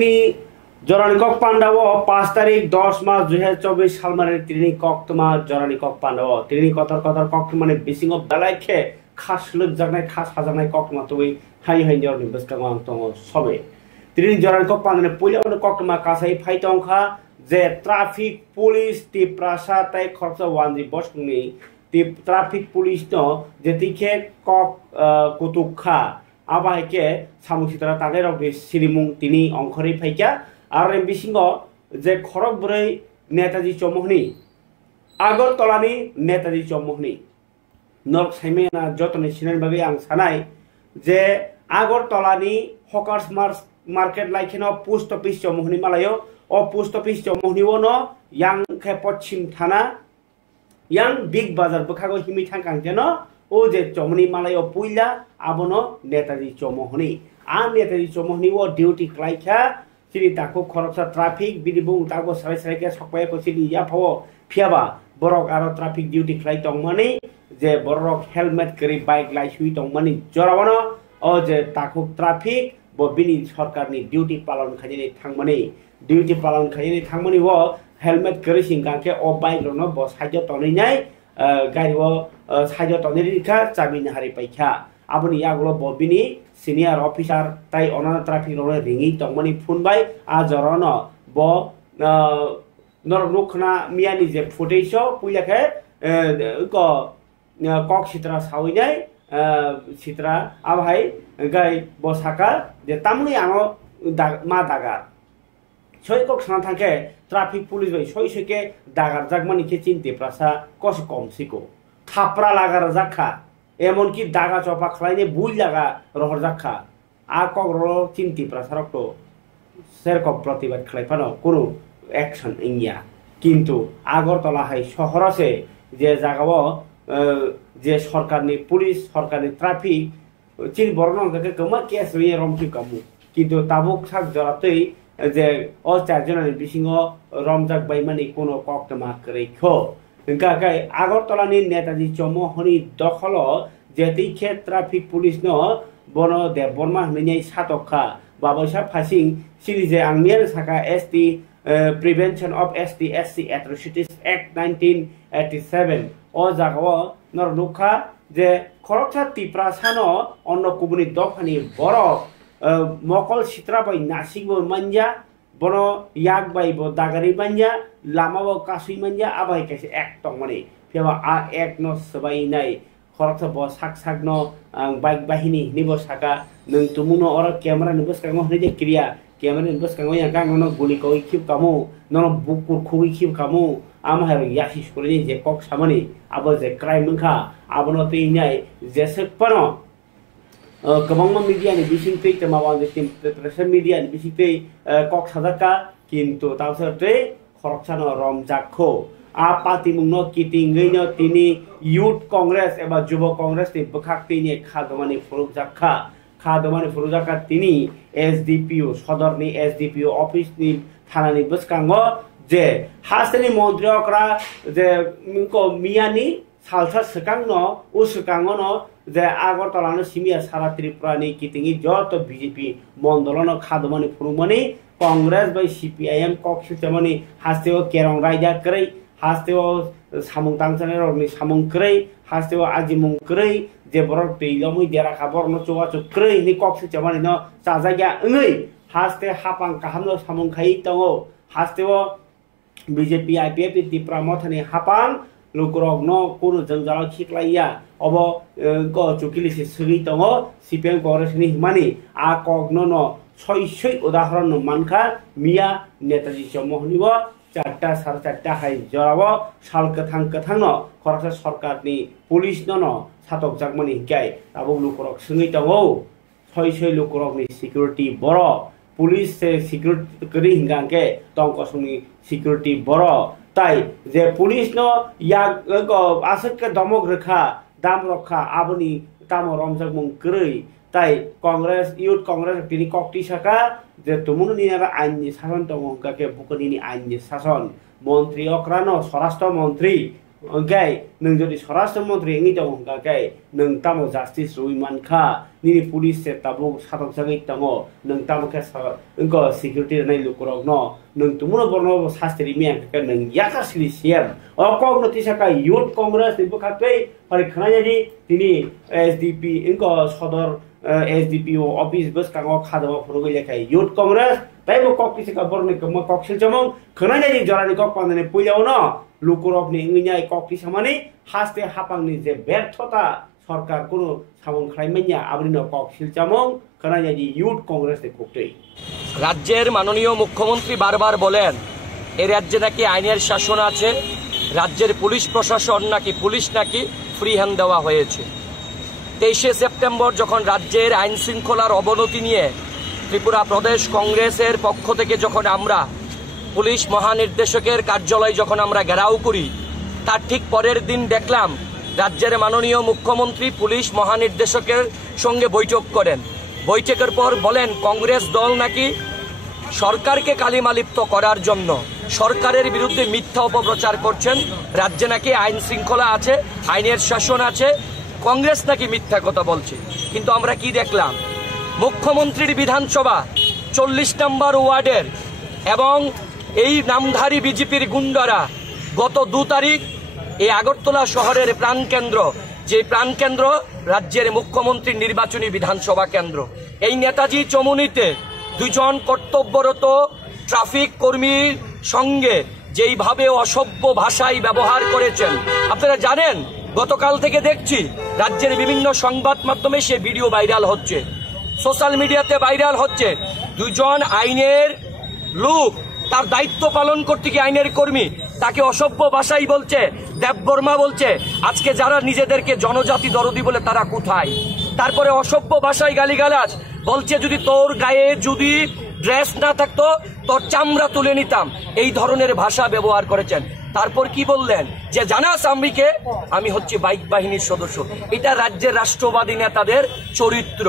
তিনি জরানি কক পান্ডাব 5 তারিখ 10 মাস 2024 সাল মানে তিনি কক তোমা জরানি কক পান্ডাব তিনি কথার কক মানে বিসিং বেলাইখে খাস লোক জাগনাই খাস হাজানাই কক মা তুই হাই হাই জরানি বসকাং আং তং সবে তিনি জরানি কক পান্ডানে পয়লানো কক মা কাসাই ফাইতংখা যে ট্রাফিক পুলিশ তি প্রাসা তাই খরচ ওয়ানজি বসকুনি তি ট্রাফিক পুলিশ ন যেতিখে কক কুতুখা আবাইকে সামুসিতরা তাদের সিরিমুং তিনি অংখরে ফাইকা আর বিসিং যে খড়গপুরে নেতাজি চৌমুহনী আগরতলানি নেতাজি চৌমুহনী নরক সাইমেনা যতনে সিনেন ভাবে आं সানাই যে আগরতলানি হকার্স মার্কেট লাইখেন পোস্ট অফিস চৌমুহনী মালাयो ও পোস্ট অফিস চৌমুহনীও ন ইয়াং খে পশ্চিম থানা ইয়াং বিগ বাজার বখাগো হিমি থাকাং যেন ও যে চৌমুহনী মালাयो পুইলা আবনো নেতাজি চৌমুহনী আ নেতাজি চৌমুহনী ও ডিউটি ক্লাইখা सिरि ताको खरसा ट्राफिक बिदिबुं ताको साराय सारायके सकबायको सिरि याफाव फियाबा बरक आरो ट्राफिक डिउटी खालाय तंमानि जे बरक हेलमेट करि बाइक लाइसुइ तंमानि जरावनो ओ जे ताको ट्राफिक ब बिनि सरकारनि डिउटी पालन खायनि थांमानि डिउटी पालन खायनि थांमानि व हेलमेट करि सिंगाके ओ बाइक रनो ब साइजो तनैनाय गारि व साइजो तनैरिखा चाबिनि हारि पाइखा आबनि यागलो ब बिनि সিনিয়র অফিসার তাই অনানা ট্রাফিক রনে রিঙি তংমানি ফুনবাই আ জরন ব নরনুখনা মিয়ানি যে ফুটেজ পুইলাকে কক সিত্রা সাউইনাই সিত্রা আবহাই গাই বসাকা যে তামনি আঙ মা দাগার ছয় কক সানা থাকে ট্রাফিক পুলিশ বাই ছয় ছয়কে দাগার জাগমানি কে চিনতে প্রাসা কস কমসিকো থাপড়া লাগার জাখা এমনকি দাগা চপা খালাইনে বুই লাগা রহর জাখা আর কগ্র চিন্তি প্রাসারক সেরকম প্রতিবাদ খালাইফানো কোনো অ্যাকশন ইয়া কিন্তু আগরতলা হাই শহর আছে যে জায়গাও যে সরকারনি পুলিশ সরকারনি ট্রাফিক চিন বর্ণকে কমা কেস রয়ে রমকি কামু কিন্তু তাবুক সাক জরাতেই যে অ চারজনের বিসিং রমজাক বাইমানি কোনো কক্তমা করেখ গাই আগরতলানি নেতাজি চৌমুহনী দখল যেতিখে ট্রাফিক পুলিশ ন বন দেব বর্মা হইনাই সাতখা বাবৈসা ফাসিং সিরি যে আংমিয়ার সাকা ST prevention of ST SC atrocities act 1987 ও জাগাও নরনুখা যে খরকসা তিপ্রা সানো অন্য কুবনি দফানি বড় মকল সিত্রাবাই নাসিংবো মানজা বনো ইয়াক বাইবো দাগারি মানজা লামাবো কাসুই মানজা আবাই কাছে এক টংমানি ফেবা আ এক ন সবাই নাই খরকসা ব সাক সাক ন বাইক বাহিনী নিব সাকা নং তুমুনো অর ক্যামেরা নিবস কাঙ্গো হনে যে ক্রিয়া ক্যামেরা নিবস কাঙ্গো ইয়া কাঙ্গো ন গুলি কই খিপ কামু নন বুকুর খুই খিপ কামু আম হার ইয়াসিস করে যে কক সামনি আবো যে ক্রাইম নখা আবনো তৈ নাই যেসে পানো गोबां मिडियानि बिसिंतै माबा प्रेसार मिडियानि बिसिंतै कक साजाका किन्तु तावसरतै खरकसानो रमजाखौ आ पार्टी मुंनो किटिंगैनो तिनि युथ कांग्रेस एबा जुब कांग्रेस नि बखाक्तिनि खादमानि फुरुजाका तिनि एसडीपीओ सदरनि एसडीपीओ ऑफिस नि थानानि बसकांगो जे हासनि मन्त्रियकरा जे मिको मियानि सालसा सकांगनो उ सकांगनो যে আগরতলানো সিমিয়া সারা ত্রিপুরানি কিতিঙি যত বিজেপি মন্দলনো খাদমানি ফুরুমানি কংগ্রেস বাই সিপিআইএম কক্সিতেমানি হাস্তেও কেরং রাইজা কरै হাস্তেও সামুং তাংসানে রনি সামুং কरै হাস্তেও আজিমুং কरै যে বড় তৈলমুই দেরা খাবর ন চোয়া চো কरै নি কক্সিতেমানি ন চাজাগিয়া 응ै হাস্তে হাপাং কাহামনো সামুং খাই তঙো হাস্তেও বিজেপি আইপিএফ ত্রিপুরা মথানি হাপাং লুকরক ন কোন জঞ্জাল খিকলাইয়া अब चुकिलिसे सगै दङ सिपिएम कांग्रेसनि हिमानि आ कग्न न सय उदाहरण मानखा मिया नेताजी चौमुहनीव 4टा 4:30 हाय जराव साल कथां न खरसा सरकारनि पुलिस न सातक जागमानि हिकाय आबो लुकरक सगै दङ सय लुकरकनि सिकिउरिटी बर पुलिस से सिकिउरिटी करि हिंगांके तंकसनि सिकिउरिटी बर ताई जे पुलिस न या आसक दमक रेखा दाम रखा आबनी ताम रमजाक मुं करै ताई कांग्रेस युथ कांग्रेस तिनि कक्ति साका जे तुमुनु निनारा आइननि शासन दङ गाके बुकनिनि आइननि शासन मन्त्री अक्रानो स्वराष्ट्र मन्त्री গাই নং যদি স্বরাষ্ট্রমন্ত্রী এঙ্গি দङ গাই নং তামো জাস্টিস রুইমানখা নিনি পুলিশ সে তাবো সাতক জাগै দङ নং তামো কে ইনকো সিকিউরিটি নাই লুকরক ন নং তুমুনো বর্ণ শাস্ত্রি মিয়াং কে নং ইয়াকাসলি সিএম অকক নতিসাকা ইউথ কংগ্রেস নিবো খাতৈ ফারি খনাজানি তিনি এসডিপি ইনকো সদর এসডিপিও অফিস বস কাঙ্গো খাদবা ফরগৈ লেখাই ইউথ কংগ্রেস তাইবো কক কিসিকা বর্ণ কম কক সিলচমং খনাজানি জরানি কক পাননে পইলাও ন লুকরকনি ইংনিয়াই ককটি সামানি হাসতে হাপাংনি যে ব্যর্থতা সরকার কোনো সামং খাইমাইয়া আবরিন কক শিলচামং কানাইয়াজি ইউথ কংগ্রেস কোকটেই রাজ্যের মাননীয় মুখ্যমন্ত্রী বারবার বলেন এই রাজ্যে নাকি আইনের শাসন আছে, রাজ্যের পুলিশ প্রশাসন নাকি পুলিশ নাকি ফ্রি হ্যান্ড দেওয়া হয়েছে। 23শে সেপ্টেম্বর যখন রাজ্যের আইন শৃঙ্খলার অবনতি নিয়ে ত্রিপুরা প্রদেশ কংগ্রেসের পক্ষ থেকে যখন আমরা পুলিশ মহানির্দেশকের কার্যালয় যখন আমরা ঘেরাও করি, তার ঠিক পরের দিন দেখলাম রাজ্যের মাননীয় মুখ্যমন্ত্রী পুলিশ মহানির্দেশকের সঙ্গে বৈঠক করেন। বৈঠকের পর বলেন কংগ্রেস দল নাকি সরকারকে কালিমালিপ্ত করার জন্য সরকারের বিরুদ্ধে মিথ্যা অপপ্রচার করছেন, রাজ্যে নাকি আইন শৃঙ্খলা আছে, আইনের শাসন আছে, কংগ্রেস নাকি মিথ্যা কথা বলছে। কিন্তু আমরা কি দেখলাম, মুখ্যমন্ত্রীর বিধানসভা 40 নম্বর ওয়ার্ডের এবং এই নামধারী বিজেপির গুন্ডারা গত 2 তারিখ এই আগরতলা শহরের প্রাণকেন্দ্র, যে প্রাণকেন্দ্র রাজ্যের মুখ্যমন্ত্রীর নির্বাচনী বিধানসভা কেন্দ্র, এই নেতাজি চমুনিতে 2 জন কর্তব্যরত ট্রাফিক কর্মীর সঙ্গে যেইভাবে অসভ্য ভাষায় ব্যবহার করেছেন আপনারা জানেন। গতকাল থেকে দেখছি রাজ্যের বিভিন্ন সংবাদ মাধ্যমে সে ভিডিও ভাইরাল হচ্ছে, সোশ্যাল মিডিয়াতে ভাইরাল হচ্ছে। 2 জন আইনের লোক তার দায়িত্ব পালন করতে গিয়ে আইনের কর্মী তাকে অসভ্য ভাষাই বলছে, দেববর্মা বলছে। আজকে যারা নিজেদেরকে জনজাতি দরদি বলে তারা কোথায়? তারপরে অসভ্য ভাষায় গালিগালাজ বলছে, যদি তোর গায়ে যদি ড্রেস না থাকতো তোর চামড়া তুলে নিতাম, এই ধরনের ভাষা ব্যবহার করেছেন। তারপর কি বললেন যে জানাস আমিকে, আমি হচ্ছে বাইক বাহিনীর সদস্য। এটা রাজ্যের রাষ্ট্রবাদী নেতাদের চরিত্র।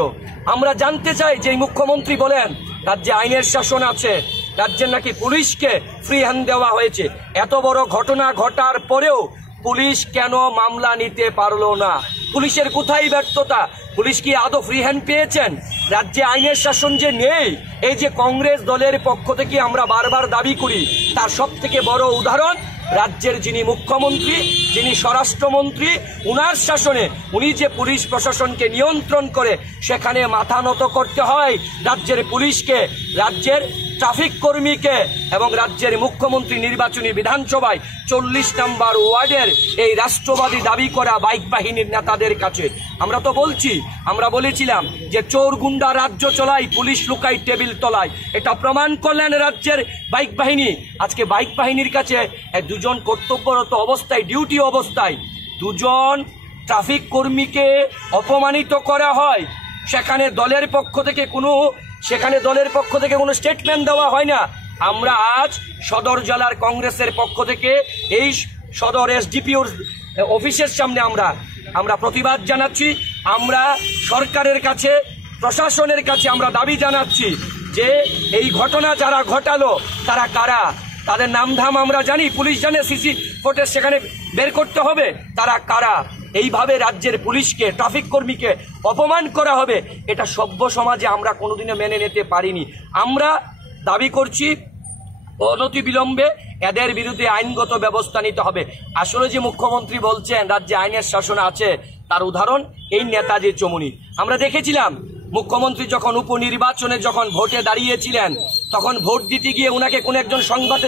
আমরা জানতে চাই যে মুখ্যমন্ত্রী বলেন রাজ্যে আইনের শাসন আছে, রাজ্যের নাকি পুলিশকে ফ্রি হ্যান্ড দেওয়া হয়েছে। এত বড় ঘটনা ঘটার পরেও পুলিশ কেন মামলা নিতে পারলো না? পুলিশের কোথায় ব্যর্থতা? পুলিশ কি আদৌ ফ্রি হ্যান্ড পেয়েছেন? রাজ্যে আইনের শাসন যে নেই, এই যে কংগ্রেস দলের পক্ষ থেকে আমরা বারবার দাবি করি, তার সব থেকে বড় উদাহরণ রাজ্যের যিনি মুখ্যমন্ত্রী, যিনি স্বরাষ্ট্রমন্ত্রী, উনার শাসনে উনি যে পুলিশ প্রশাসনকে নিয়ন্ত্রণ করে, সেখানে মাথা নত করতে হয় রাজ্যের পুলিশকে, রাজ্যের ট্রাফিক কর্মীকে এবং রাজ্যের মুখ্যমন্ত্রী নির্বাচনী বিধানসভায় 40 নম্বর ওয়ার্ডের এই রাষ্ট্রবাদী দাবি করা বাইক বাহিনীর নেতাদের কাছে। আমরা তো বলছি, আমরা বলেছিলাম যে চোর গুন্ডা রাজ্য চলায়, পুলিশ লুকায় টেবিল তলায়, এটা প্রমাণ করলেন রাজ্যের বাইক বাহিনী। আজকে বাইক বাহিনীর কাছে 2 জন কর্তব্যরত অবস্থায়, ডিউটি অবস্থায় 2 জন ট্রাফিক কর্মীকে অপমানিত করা হয়, সেখানে দলের পক্ষ থেকে কোনো স্টেটমেন্ট দেওয়া হয় না। আমরা আজ সদর জেলার কংগ্রেসের পক্ষ থেকে এই সদর এসডিপিওর অফিসের সামনে আমরা প্রতিবাদ জানাচ্ছি। আমরা সরকারের কাছে, প্রশাসনের কাছে আমরা দাবি জানাচ্ছি যে এই ঘটনা যারা ঘটালো তারা কারা, তাদের নামধাম আমরা জানি, পুলিশ জানে, সিসি ফুটেজ সেখানে বের করতে হবে, তারা কারা। এইভাবে রাজ্যের পুলিশকে, ট্রাফিক কর্মীকে অপমান করা হবে, এটা সভ্য সমাজে আমরা কোনোদিনও মেনে নিতে পারিনি। আমরা দাবি করছি অনতিবিলম্বে এদের বিরুদ্ধে আইনগত ব্যবস্থা নিতে হবে। আসলে যে মুখ্যমন্ত্রী বলছেন রাজ্যে আইনের শাসন আছে, তার উদাহরণ এই নেতাজি চমুনি। আমরা দেখেছিলাম মুখ্যমন্ত্রী যখন উপনির্বাচনে যখন ভোটে দাঁড়িয়েছিলেন, তখন ভোট দিতে গিয়ে উনাকে কোন একজন সংবাদ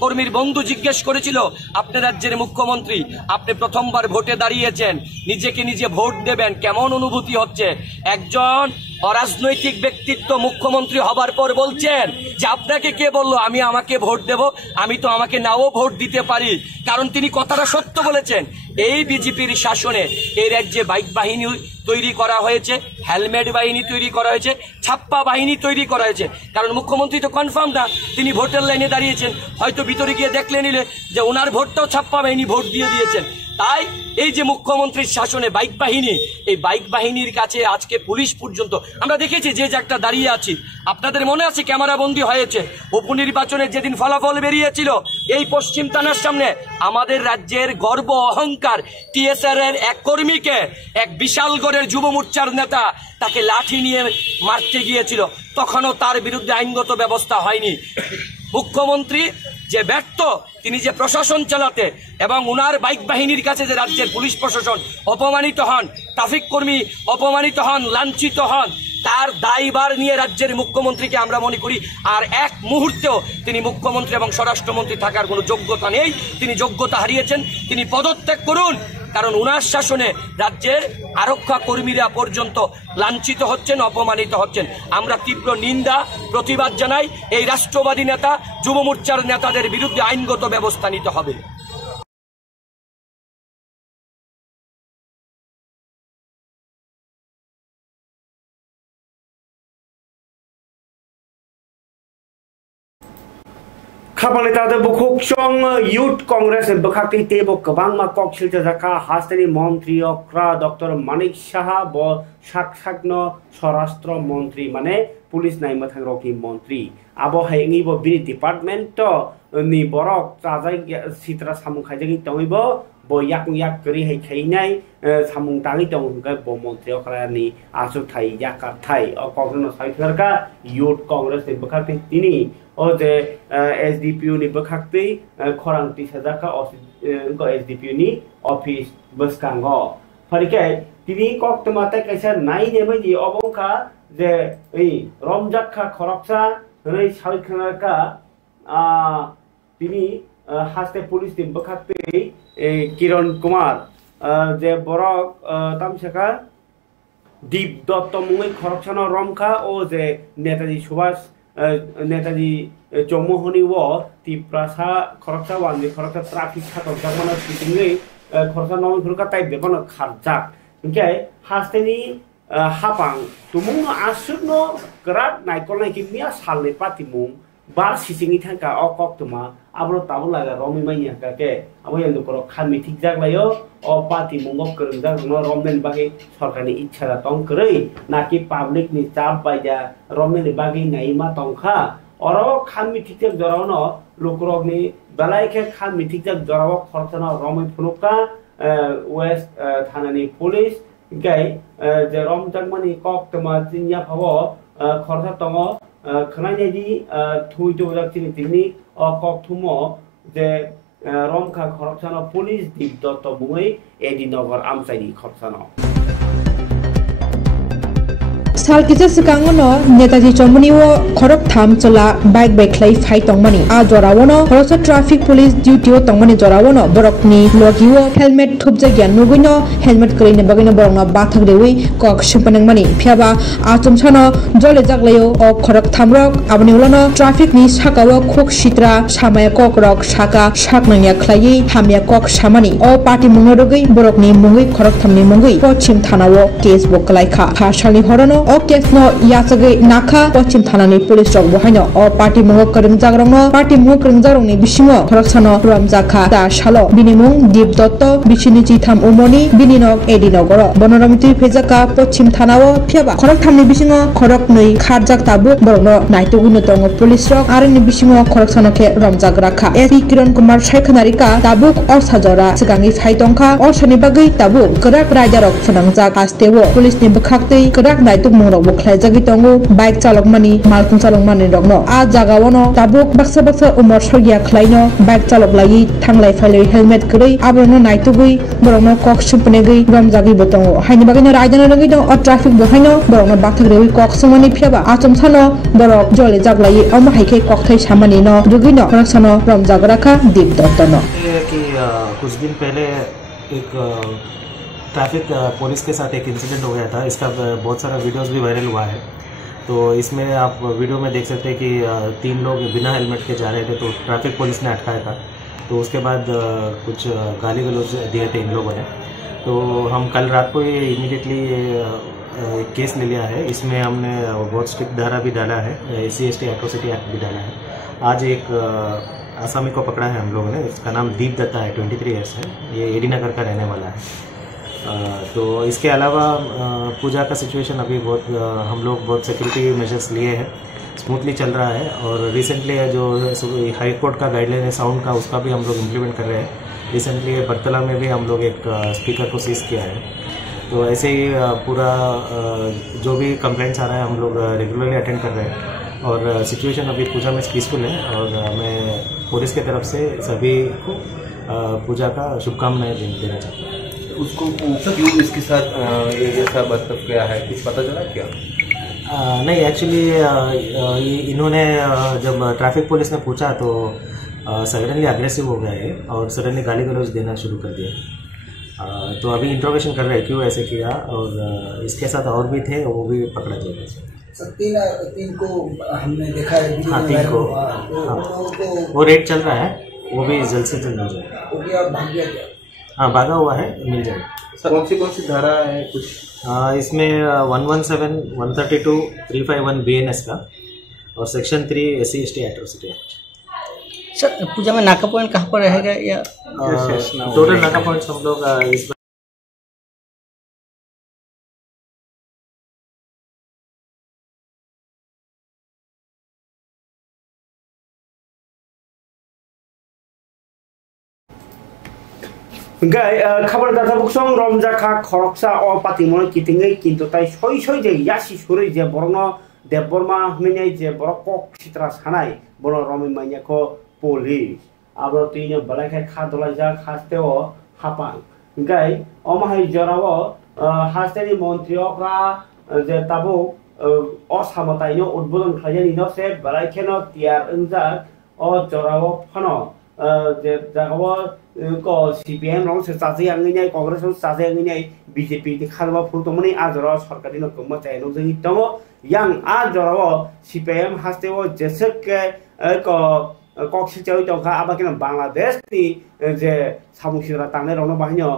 কর্মীর বন্ধু জিজ্ঞেস করেছিল, আপনি রাজ্যের মুখ্যমন্ত্রী, আপনি প্রথমবার ভোটে দাঁড়িয়েছেন, নিজেকে নিজে ভোট দেবেন, কেমন অনুভূতি হচ্ছে? একজন অরাজনৈতিক ব্যক্তিত্ব মুখ্যমন্ত্রী হবার পর বলছেন যে আপনাকে কে বললো আমি আমাকে ভোট দেব? আমি তো আমাকে নাও ভোট দিতে পারি। কারণ তিনি কথাটা সত্য বলেছেন। এই বিজেপির শাসনে এই রাজ্যে বাইক বাহিনী তৈরি করা হয়েছে, হেলমেট বাহিনী তৈরি করা হয়েছে, ছাপ্পা বাহিনী তৈরি করা হয়েছে। কারণ মুখ্যমন্ত্রী তো কনফার্ম না তিনি ভোটের লাইনে দাঁড়িয়েছেন, হয়তো ভিতরে গিয়ে দেখলে নিলে যে ওনার ভোটটাও ছাপ্পা বাহিনী ভোট দিয়ে দিয়েছেন। তাই এই যে মুখ্যমন্ত্রীর শাসনে বাইক বাহিনী, এই বাইক বাহিনীর কাছে আজকে পুলিশ পর্যন্ত আমরা দেখেছি যে একটা দাঁড়িয়ে আছি, আপনাদের মনে আছে ক্যামেরা বন্দী হয়েছে উপনির্বাচনের যেদিন ফলাফল বেরিয়েছিল, এই পশ্চিম থানার সামনে আমাদের রাজ্যের গর্ব অহংকার টিএসআর এর এক কর্মীকে এক বিশালগড়ের যুব মোর্চার নেতা তাকে লাঠি নিয়ে মারতে গিয়েছিল, তখনও তার বিরুদ্ধে আইনগত ব্যবস্থা হয়নি। মুখ্যমন্ত্রী যে ব্যর্থ, তিনি যে প্রশাসন চালাতে এবং উনার বাইক বাহিনীর কাছে যে রাজ্যের পুলিশ প্রশাসন অপমানিত হন, ট্রাফিক কর্মী অপমানিত হন, লাঞ্ছিত হন, তার দায়ভার নিয়ে রাজ্যের মুখ্যমন্ত্রীকে আমরা মনে করি আর এক মুহূর্তেও তিনি মুখ্যমন্ত্রী এবং স্বরাষ্ট্রমন্ত্রী থাকার কোনো যোগ্যতা নেই। তিনি যোগ্যতা হারিয়েছেন, তিনি পদত্যাগ করুন। কারণ উনার শাসনে রাজ্যের আরক্ষা কর্মীরা পর্যন্ত লাঞ্ছিত হচ্ছেন, অপমানিত হচ্ছেন। আমরা তীব্র নিন্দা প্রতিবাদ জানাই। এই রাষ্ট্রবাদী নেতা, যুব মোর্চার নেতাদের বিরুদ্ধে আইনগত ব্যবস্থা নিতে হবে। खाफालि तादे बुखुकचों यूथ कांग्रेस बखाती तेबो गोबां मा ककसिल जाका हास्टेनि मन्त्री अक्रा डॉक्टर मानिक साहा ब साकसाकनो स्वराष्ट्र मंत्री माने पुलिस नायमाथां रकि मंत्री आबो हायनि ब बिनि डिपार्टमेंट नि बरक जाजाय सित्रा सामुं खायजागि तंगैबो ब याक याक करि हाय खायनाय सामुं ताङि तंगै ब मंत्री अक्रानि आसु थाय याका थाय अ कग्रनो साइथरका यूथ कांग्रेस नि बखाती तिनि ओ जे एसडीपीयू नि बखाक्ति खरांति सजाका एसडीपीयू नि ऑफिस बसकांगो फरिके तिनि कक्तमाते कैसा नाइ नेबायदि अबंखा जे ओइ रमजाखा खरकसा रै साइखनाका तिनि हास्ते पुलिस नि बखाक्ति किरण कुमार जे बरक तामसेका दीप दत्त मुङै खरकसानो रमखा ओ जे नेताजी सुभाष नेताजी चौमोहनी वो तिप्रासा खरकसा वाननि खरकसा ट्राफिक खातक जामाना सिटिङै खरकसा नङै फुरका टाइप बेबनो खारजाक ओंखाय हास्तेनि हापां तुमुं आसुनो गरात नायकलनाय किमिया सालनि पातिमुं बार सिसिङि थांका अकक्तमा आब्रो ताबो लागा रमि माइया काके आबो यन्दो करो खामि ठीक जागलायो अ पातिमुं करन जागनो रमनेन बागे सरकारनि इच्छा दं करै नाकि पब्लिक नि चाप बायजा रमनेन बागे नाइमा तंखा और खामि ठीक जाग जरावनो लोकरगनि बलायके खामि ठीक जाग जराव खरसना रमि फुनुका वेस्ट थानानि पुलिस गाय जे रमजागमानि कक्तमा जिन्या भावो खरसा तंग खनायदि थुइतो जाक्तिनि तिनि कक्तुमो जे रमखा खरसाना पुलिस दीप दत्त मुङै एडिनगर आमसाइनि खरसाना साल किसे सिकांगनो नेताजी चौमोहनीओ खरक थाम चला बाइक बेख्लै फाइ तंगमानि आ जरावनो खरसा ट्राफिक पुलिस ड्यूटीओ तंगमानि जरावनो बरकनि लगिओ हेलमेट थुबजा गियान नुगैनो हेलमेट करिने बगैनो बरंना बाथक देवै कक सिपनंगमानि फियाबा आचमसानो जले जागलायो अ खरक थामरक आबनि उलनो ट्राफिक नि साकाओ खक सित्रा सामाया कक रक साका साकनाया खलायै हामिया कक सामानि अ पार्टी मुङो रगै बरकनि मुङै खरक थामनि मुङै पश्चिम थानाओ केस बकलायखा फासालनि हरनो केसनो यासगै नाखा पश्चिम थानानि पुलिस रक बहायनो अ पार्टी मुङो करंजागरंनो पार्टी मुङो करंजागरंनि बिसिङो खरकसानो रमजाखा दा सालो बिनिमुं दीप दत्त बिसिनि चिथाम उमनि बिनिनग एडिनगर बनरमिति फेजाका पश्चिम थानाओ फियाबा खरक थामनि बिसिङो खरक नै खारजाक ताबु बरनो नाइतुगुनो दङ पुलिस रक आरनि बिसिङो खरकसानो के रमजाग राखा एसपी किरण कुमार सायखनारिका ताबु असाजरा सिगांनि फाइतंखा अरसनि बागै ताबु गराक राइडारक फनांजाक आस्तेवो पुलिसनि बखाक्तै गराक नाइतुग मुंरक बखलाय जागि तंगु बाइक चालक मानि मालकुं चालक मानि रगनो आ जागावनो ताबु बक्सा बक्सा उमर सगिया खलायनो बाइक चालक लागि थांलाय फैलाय हेलमेट करै आब्रनो नाइतुगै बरनो कक सुपनेगै रमजागि बतंगो हायनि बागैनो राइदानो रगै दं अ ट्राफिक बहायनो बरनो बाथक रेवि कक समनि फियाबा आचमसानो बरक जले जागलायै अम हायखे ककथै सामानि न रुगिनो खरकसानो रमजागराखा दीप दत्तनो कि कुछ दिन पहले एक ट्रैफिक पुलिस के साथ एक इंसिडेंट हो गया था। इसका बहुत सारा वीडियोस भी वायरल हुआ है। तो इसमें आप वीडियो में देख सकते हैं कि 3 लोग बिना हेलमेट के जा रहे थे, तो ट्रैफिक पुलिस ने अटकाया था। तो उसके बाद कुछ गाली गलौज दिए थे इन लोगों ने। तो हम कल रात को ये इमीडिएटली केस ले लिया है। इसमें हमने बहुत स्ट्रिक्ट धारा भी डाला है, SC/ST एट्रोसिटी एक्ट भी डाला है। आज एक आसामी को पकड़ा है हम लोगों ने, इसका नाम दीप दत्ता है, 23 ईयर्स है, ये एडीनगर का रहने वाला है। तो इसके अलावा पूजा का सिचुएशन अभी बहुत हम लोग बहुत सिक्योरिटी मेजर्स लिए हैं। स्मूथली चल रहा है। और रिसेंटली जो हाई कोर्ट का गाइडलाइन है साउंड का, उसका भी हम लोग इम्प्लीमेंट कर रहे हैं। रिसेंटली बरतला में भी हम लोग एक स्पीकर को सीज किया है। तो ऐसे ही पूरा जो भी कंप्लेंट्स आ रहा है हम लोग रेगुलरली अटेंड कर रहे हैं। और सिचुएशन अभी पूजा में पीसफुल है। और मैं पुलिस की तरफ से सभी को पूजा का शुभकामनाएं देना चाहता हूँ। उसको क्यों इसके साथ ऐसा बर्ताव किया है, कुछ पता चला क्या? नहीं, एक्चुअली इन्होंने जब ट्रैफिक पुलिस ने पूछा तो सडनली अग्रेसिव हो गए और सडनली गाली गलौज देना शुरू कर दिया। तो अभी इंट्रोगेशन कर रहे हैं क्यों ऐसे किया, और इसके साथ और भी थे, वो भी पकड़ा जाएगा। सर तीन को हमने देखा है। हाँ, 3 को। हाँ, वो रेड चल रहा है, वो भी जल्द से जल्द मिल जाएगा। वो भी आप भाग गया क्या? हाँ, भागा हुआ है, मिल जाएगा। सर कौन सी धारा है कुछ? इसमें 117, 132, 351 BNS का और section 3 SC/ST atrocity act. Sir Puja में नाका पॉइंट कहाँ पर रहेगा या टोटल नाका पॉइंट्स हम लोग इस खबर दाता बुकसं रमजाखा खरकसा अ पातिमन कितिङै किन्तु ताइ सय सय जे यासि सुरै जे बरनो देबबर्मा हमिनै जे बर कक सित्रा सानाय बनो रमि माइयाखौ पुलिस आबो तिनो बलायखै खादलायजा खास्तेओ हापां गाय अमाहाय जराव हास्तेनि मन्त्रियफ्रा जे ताबो असामतायनो उद्बोधन खालायनि न से बलायखेनो तियार ओंजाक अ जराव फनो जे जागाव को CPM रंग से चाचे आंगैनाय कांग्रेस रंग चाचे आंगैनाय BJP नि खालबा फुरतमनि आजरा सरकारनि न कम चायनो जोंनि दङ यां आजराव CPM हास्तेओ जेसके को कक्सिचाव दंखा आबाकिन बांग्लादेश नि जे सामुसिरा तांने रंग बाहिनो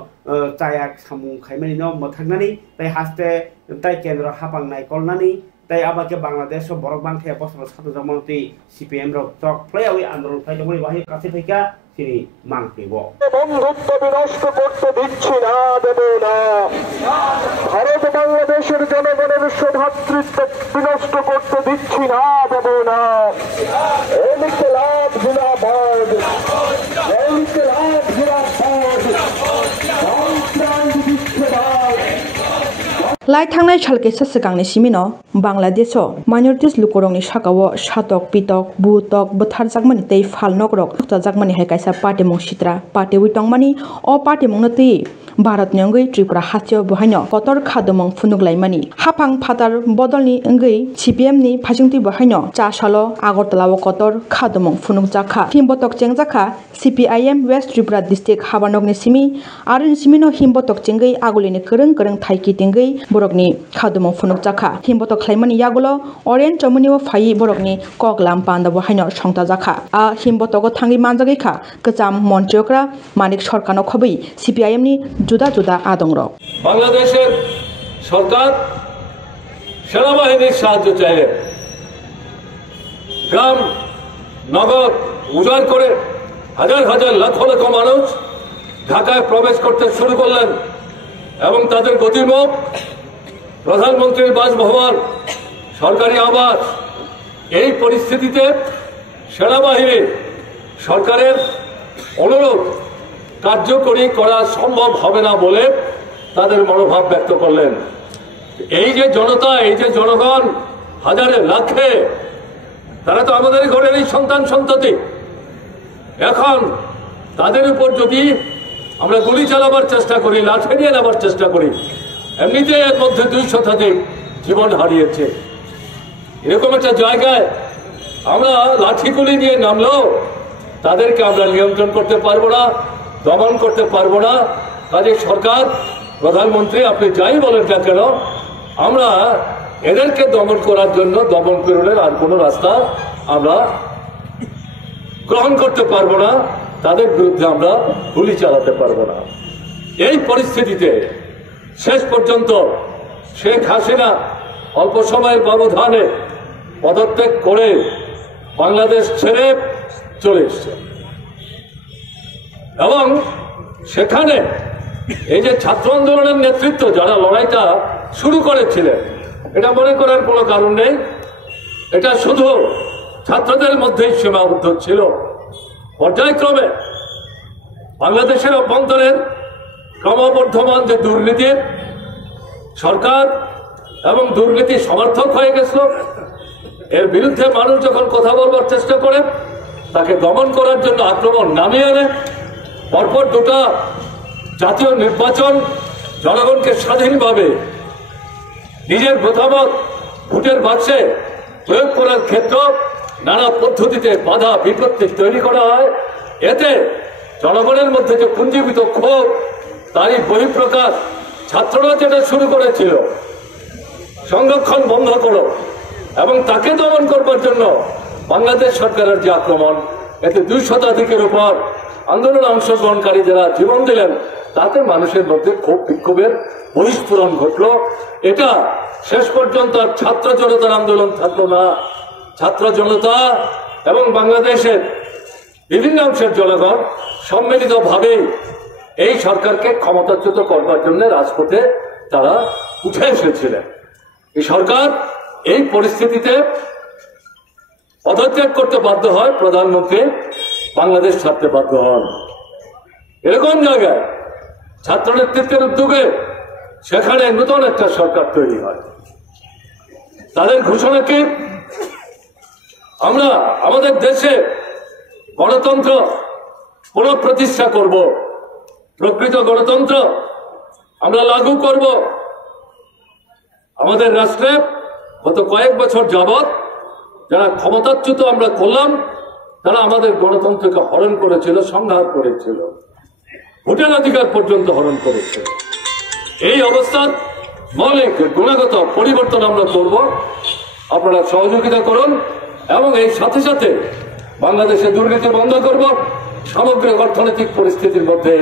चाया सामु खायमानि न मथांनानि ताइ हास्ते ताइ केन्द्र हापांनाय कलनानि ताइ आबाके बांग्लादेश बरक बांथे बसर सातो जमनति CPM रक चक फ्लाइआवि आन्दोलन खायदोंमोन बाहि कासे फैका তিনি মাংপিব বন্ধুত্ব বিনষ্ট করতে দিচ্ছি না, দেব না। ভারত বাংলাদেশের জনগণের সৌভ্রাতৃত্ব বিনষ্ট করতে দিচ্ছি না, দেব না। ইনকিলাব জিন্দাবাদ, ইনকিলাব জিন্দাবাদ, সংগ্রাম বিশ্ববাদ। লাই थांनाय सालकेसा सिगांनि सिमिनो बांलादेशो माइनरिटिस लुकोरंनि साकावो सातक पितक बुतक बुथारजाकमानि तै फालनकरक जाकमानि हायकायसा पार्टी मुं सित्रा पार्टी विटंमानि अ पार्टी मुंनो तै भारतनि अंगै त्रिपुरा हाथियो बहायनो कतर खादोमं फुनुगलायमानि हाफां फातार बदलनि अंगै CPM नि फाजिंति बहायनो चासालो आगरतलाव कतर खादोमं फुनुगजाखा हिमबतक चेंगजाखा CPIM वेस्ट त्रिपुरा डिस्ट्रिक्ट हाबानगनि सिमि आरो सिमिनो हिमबतक चेंगै आगुलिनि करं करं थाइकि तेंगै बरकनि खादोमं फुनुगजाखा हिमबतक खायमानि यागुलो अरेन चमुनिव फायि बरकनि कगलाम पान्दा बहायनो संताजाखा आ हिमबतक थांगि मानजागैखा कचाम मन्त्रियकरा मानिक सरकारनो खबै CPIM नि जुदा जुदा आदंग বাংলাদেশের সরকার সেনাবাহিনীর সাহায্য চাইলে গ্রাম নগর উজাড় করে হাজার হাজার লাখ লাখ মানুষ ঢাকায় প্রবেশ করতে শুরু করলেন এবং তাদের গতিমুখ প্রধানমন্ত্রীর বাসভবন সরকারি আবাস। এই পরিস্থিতিতে সেনাবাহিনী সরকারের অনুরোধ কার্যকরী করা সম্ভব হবে না বলে তাদের মনোভাব ব্যক্ত করলেন। এই যে জনতা, এই যে জনগণ হাজারে লাখে, তারা তো আমাদের ঘরেরই সন্তান সন্ততি। এখন তাদের উপর যদি আমরা গুলি চালাবার চেষ্টা করি, লাঠি নিয়ে নেবার চেষ্টা করি, এমনিতে এর মধ্যে 200 শতাধিক জীবন হারিয়েছে। এরকম একটা জায়গায় আমরা লাঠি গুলি নিয়ে নামলেও তাদেরকে আমরা নিয়ন্ত্রণ করতে পারবো না, দমন করতে পারবো না। কাজে সরকার, প্রধানমন্ত্রী, আপনি যাই বলেন না কেন, আমরা এদেরকে দমন করার জন্য দমনপীড়নের আর কোনো রাস্তা আমরা গ্রহণ করতে পারবো না, তাদের বিরুদ্ধে আমরা গুলি চালাতে পারবো না। এই পরিস্থিতিতে শেষ পর্যন্ত শেখ হাসিনা অল্প সময়ের ব্যবধানে পদত্যাগ করে বাংলাদেশ ছেড়ে চলে এসছে এবং সেখানে এই যে ছাত্র আন্দোলনের নেতৃত্ব যারা লড়াইটা শুরু করেছিলেন, এটা মনে করার কোনো কারণ নেই, এটা শুধু ছাত্রদের মধ্যেই সীমাবদ্ধ ছিল। পর্যায়ক্রমে বাংলাদেশের অভ্যন্তরের ক্রমবর্ধমান যে দুর্নীতি, সরকার এবং দুর্নীতি সমর্থক হয়ে গেছিল, এর বিরুদ্ধে মানুষ যখন কথা বলবার চেষ্টা করে, তাকে দমন করার জন্য আক্রমণ নামিয়ে আনে। পরপর দুটা জাতীয় নির্বাচন জনগণকে স্বাধীনভাবে নিজের মতামত ভোটের বাক্সে প্রয়োগ করার ক্ষেত্রে নানা পদ্ধতিতে বাধা বিপত্তি তৈরি করা হয়। এতে জনগণের মধ্যে যে পুঞ্জীভূত ক্ষোভ, তারই বহিঃপ্রকাশ। ছাত্ররা যেটা শুরু করেছিল, সংরক্ষণ বন্ধ করো, এবং তাকে দমন করবার জন্য বাংলাদেশ সরকারের যে আক্রমণ, এতে 2 শতাধিকের উপর আন্দোলনে অংশগ্রহণকারী যারা জীবন দিলেন, তাতে মানুষের মধ্যে ক্ষোভ বিক্ষোভের বহিস্ফোরণ ঘটল। এটা শেষ পর্যন্ত আর ছাত্র জনতার আন্দোলন থাকলো না। ছাত্র জনতা এবং বাংলাদেশের বিভিন্ন অংশের জনগণ সম্মিলিতভাবে এই সরকারকে ক্ষমতাচ্যুত করবার জন্য রাজপথে তারা উঠে এসেছিলেন। এই সরকার এই পরিস্থিতিতে পদত্যাগ করতে বাধ্য হয়, প্রধানমন্ত্রী বাংলাদেশ ছাড়তে বাধ্য হন। এরকম জায়গায় ছাত্র নেতৃত্বের উদ্যোগে সেখানে নতুন একটা সরকার তৈরি হয়। তাদের ঘোষণাকে আমরা আমাদের দেশে গণতন্ত্র পুনঃপ্রতিষ্ঠা করব, প্রকৃত গণতন্ত্র আমরা লাগু করব। আমাদের রাষ্ট্রে গত কয়েক বছর যাবৎ যারা ক্ষমতাচ্যুত আমরা করলাম, তারা আমাদের গণতন্ত্রকে হরণ করেছিল, সংঘাত করেছিল, ভোটের অধিকার পর্যন্ত হরণ করেছিল। এই অবস্থার মৌলিক গুণগত পরিবর্তন আমরা করব। আপনারা সহযোগিতা করুন এবং এই সাথে সাথে বাংলাদেশে দুর্নীতি বন্ধ করব। সামগ্রিক অর্থনৈতিক পরিস্থিতির মধ্যে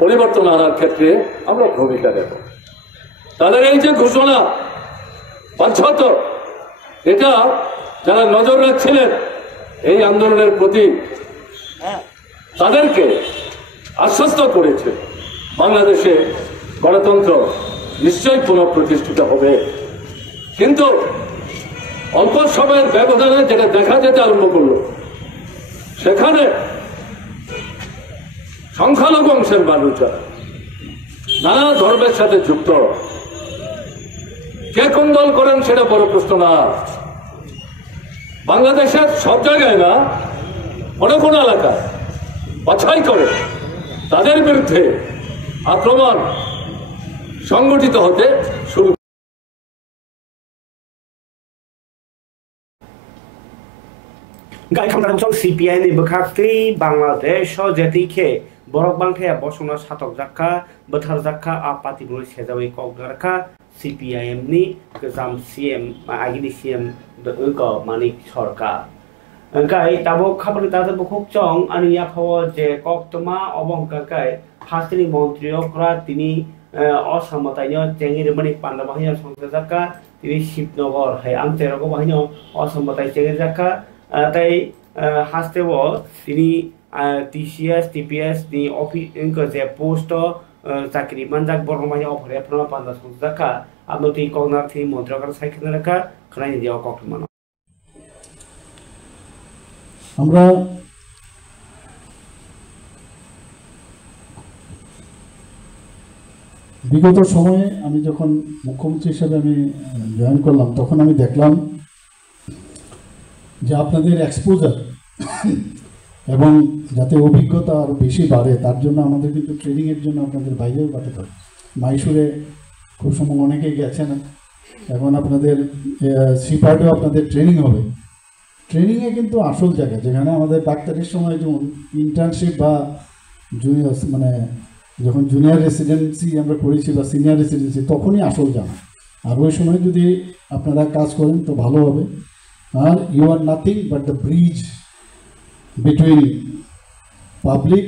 পরিবর্তন আনার ক্ষেত্রে আমরা ভূমিকা নেব। তাদের এই যে ঘোষণা বাধ্যত, এটা যারা নজর রাখছিলেন এই আন্দোলনের প্রতি, তাদেরকে আশ্বস্ত করেছে বাংলাদেশে গণতন্ত্র নিশ্চয়ই পুনঃপ্রতিষ্ঠিত হবে। কিন্তু অল্প সময়ের ব্যবধানে যেটা দেখা যেতে আরম্ভ করলো, সেখানে সংখ্যালঘু অংশের মানুষ যারা নানা ধর্মের সাথে যুক্ত, কে কোন দল করেন সেটা বড় প্রশ্ন না। বাংলাদেশের সব জায়গায় না, কোনো কোনো এলাকায় বাছাই করে তাদের বিরুদ্ধে আক্রমণ সংগঠিত হতে শুরু। CPI ni bekakti Bangladesh jetike borok bangke bosona satok jakka betar jakka apati bulu sejawi kogdarka CPIM ni kezam CM agini CM go manik sorkar engkai tabo khabari tata bukhuk chong ani yaphawa je koktoma obong kakai hastri montriokra tini অসমতাইনো চেঙ্গিরমানি পান্ডাবাহিনী সংসদকা তিনি Shibnagar high আমতেরক বাহিনী অসমতাই চেঙ্গির জাকা তাই হাসতেব তিনি TCS TPS ni office inko je post চাকরি মানজাক বর্গমাহি অফরে আপনারা পান্ডা সংসদকা আপনি কগনার থি মন্ত্রকর সাইকেলকা খানাই দিও কক্তমান। আমরা বিগত সময়ে আমি যখন মুখ্যমন্ত্রী হিসেবে আমি জয়েন করলাম, তখন আমি দেখলাম যে আপনাদের এক্সপোজার এবং যাতে অভিজ্ঞতা আরও বেশি বাড়ে, তার জন্য আমাদের কিন্তু ট্রেনিংয়ের জন্য আপনাদের বাইরেও পাঠাতে হবে। মাইসুরে খুব সময় অনেকেই গেছেন, এখন আপনাদের সিপার্টেও আপনাদের ট্রেনিং হবে। ট্রেনিংয়ে কিন্তু আসল জায়গা, যেখানে আমাদের ডাক্তারের সময় যেমন ইন্টার্নশিপ বা জুনিয়র মানে যখন জুনিয়র রেসিডেন্সি আমরা করেছি বা সিনিয়র রেসিডেন্সি, তখনই আসল জানা। আর ওই সময় যদি আপনারা কাজ করেন তো ভালো হবে। আর you are nothing but the bridge between public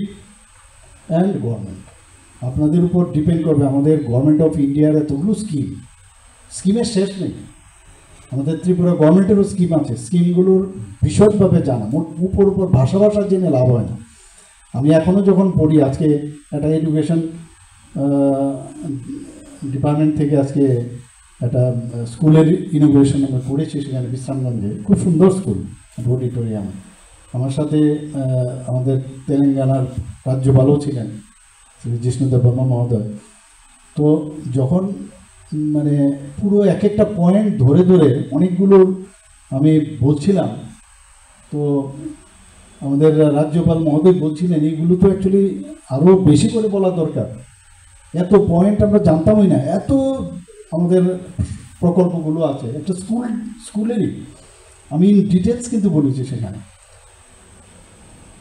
and government. আপনাদের উপর ডিপেন্ড করবে। আমাদের গভর্নমেন্ট অফ ইন্ডিয়ার এতগুলো স্কিমের শেষ নেই। আমাদের ত্রিপুরা গভর্নমেন্টেরও স্কিম আছে, স্কিমগুলোর বিশদভাবে জানা। উপর ভাষা জেনে লাভ হয় না। আমি এখনও যখন পড়ি, আজকে একটা এডুকেশন ডিপার্টমেন্ট থেকে আজকে একটা স্কুলের ইনোগ্রেশন আমরা করেছি সেখানে বিশ্রামগঞ্জে, খুব সুন্দর স্কুল, অডিটোরিয়াম। আমার সাথে আমাদের তেলেঙ্গানার রাজ্যপালও ছিলেন, শ্রী জিষ্ণুদেব বর্মা মহোদয়। তো যখন মানে পুরো এক একটা পয়েন্ট ধরে ধরে অনেকগুলো আমি বলছিলাম, তো আমাদের রাজ্যপাল মহোদয় বলছিলেন এইগুলো তো অ্যাকচুয়ালি আরও বেশি করে বলা দরকার, এত পয়েন্ট আমরা জানতামই না, এত আমাদের প্রকল্পগুলো আছে একটা স্কুলেরই। আমি ডিটেলস কিন্তু বলেছি সেখানে।